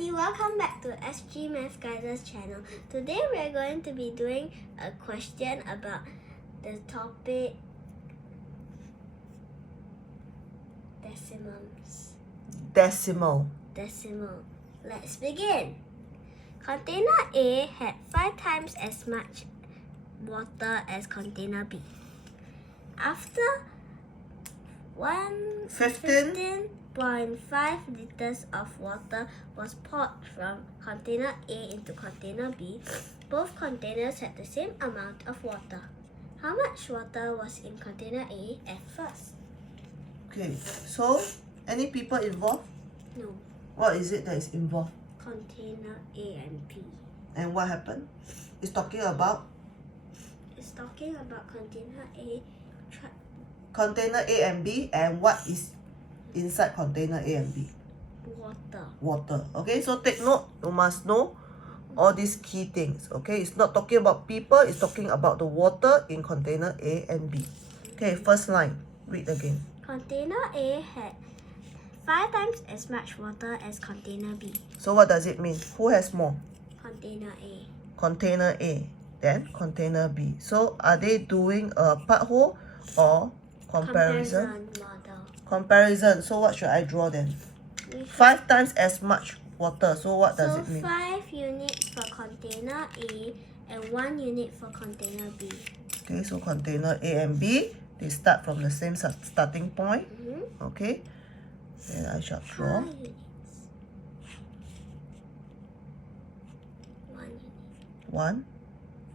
everybody, welcome back to SG Math Guiders channel. Today we are going to be doing a question about the topic decimals. Decimal. Let's begin. Container A had 5 times as much water as container B. After 15.5 liters of water was poured from container A into container B, both containers had the same amount of water. How much water was in container A at first? Okay, so any people involved? No. What is it that is involved? Container A and B. And what happened? It's talking about Container A. Container A and B, and what is inside container A and B? Water. Okay, so take note, you must know all these key things. Okay, it's not talking about people, it's talking about the water in container A and B. Okay, first line, read again. Container A had 5 times as much water as container B. So what does it mean? Who has more? Container A. Container A, then container B. So are they doing a part whole or comparison? Comparison. So what should I draw then? 5 times as much water. So what does it mean? 5 units for container A and 1 unit for container B. Okay, so container A and B, they start from the same starting point. Okay, then I shall draw. 5 units. 1 unit. 1,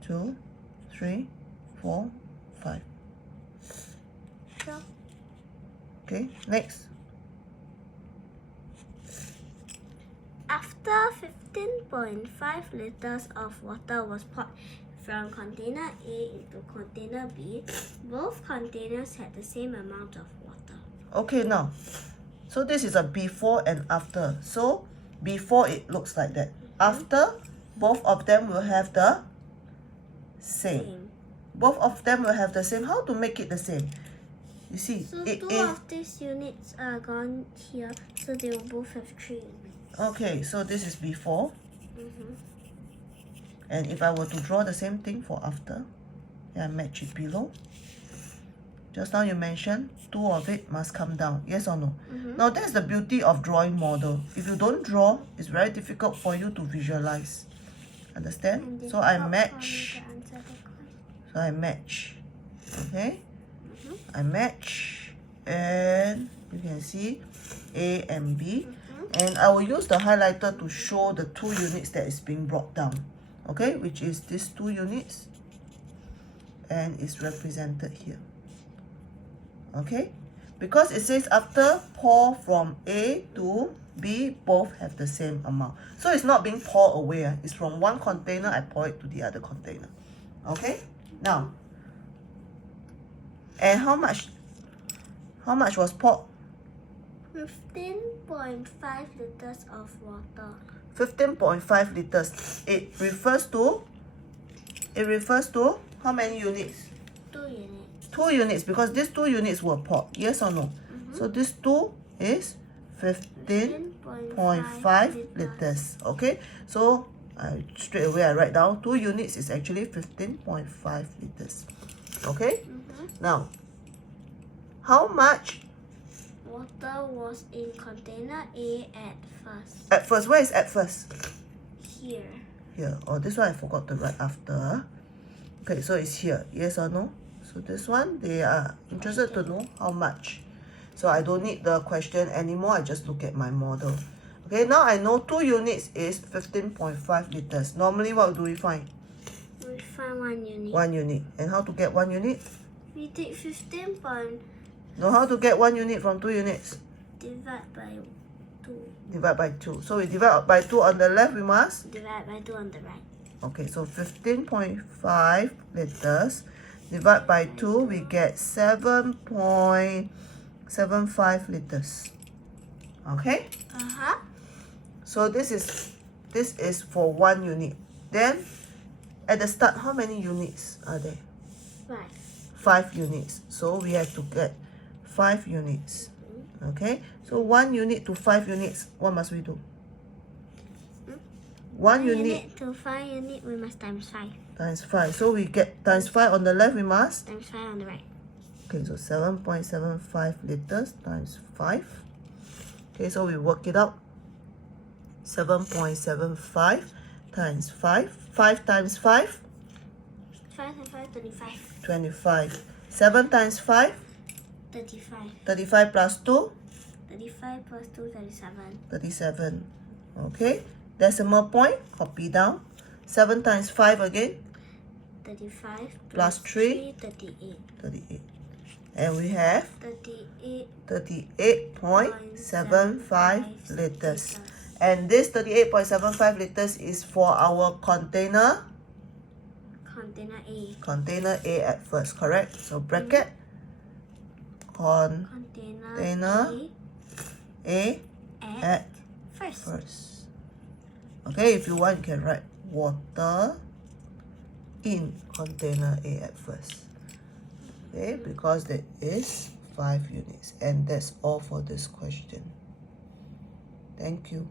2, 3, 4, 5. Sure. Okay, next. After 15.5 liters of water was poured from container A into container B, both containers had the same amount of water. Okay, now, so this is a before and after. So before it looks like that. After, both of them will have the same. Both of them will have the same. How to make it the same? You see, So 2 of these units are gone here, so they will both have 3 units. Okay, so this is before. And if I were to draw the same thing for after, I match it below. Just now you mentioned 2 of it must come down. Yes or no? Now that's the beauty of drawing model. If you don't draw, it's very difficult for you to visualize. Understand? So I match. Okay? I match. And you can see A and B. And I will use the highlighter to show the 2 units that is being brought down. Okay, which is these 2 units. And it's represented here. Okay, because it says after pour from A to B, both have the same amount. So it's not being poured away. It's from one container, I pour it to the other container. Okay, now, and how much was poured? 15.5 liters of water. 15.5 liters. It refers to how many units? 2 units. 2 units, because these 2 units were poured. Yes or no? So this 2 is 15.5 liters. Okay, so straight away I write down 2 units is actually 15.5 liters. Okay, now how much water was in container A at first? At first, where is at first? Here. Here. Oh, this one I forgot to write after. Okay, so it's here. Yes or no? So this one, they are interested to know how much. So I don't need the question anymore. I just look at my model. Okay, now I know 2 units is 15.5 liters. Normally, what do we find? We find 1 unit. 1 unit. And how to get 1 unit? We take 15. No, how to get 1 unit from 2 units? Divide by 2. Divide by 2. So we divide by 2 on the left, we must? Divide by 2 on the right. Okay, so 15.5 liters. Divide by 2, we get 7.75 liters. Okay? So this is for 1 unit. Then at the start, how many units are there? 5. 5 units. So we have to get 5 units. Okay? So 1 unit to 5 units, what must we do? 1 unit to 5 unit, we must times 5. times 5. So we get times 5 on the left, we must. Times 5 on the right. Okay, so 7.75 liters times 5. Okay, so we work it out. 7.75 times 5. 5 times 5, 5 and 5, 25. 25. 7 times 5, 35. 35 plus 2, 35 plus 2, 37. 37. Okay, decimal point, copy down. 7 times 5 again, 35 Plus 3. 38. 38. And we have 38. 38.75 liters. And this 38.75 liters is for our container Container A. A at first, correct? So bracket Container A at first. first. Okay, if you want, you can write water in container A at first. Okay, because there is 5 units. And that's all for this question. Thank you.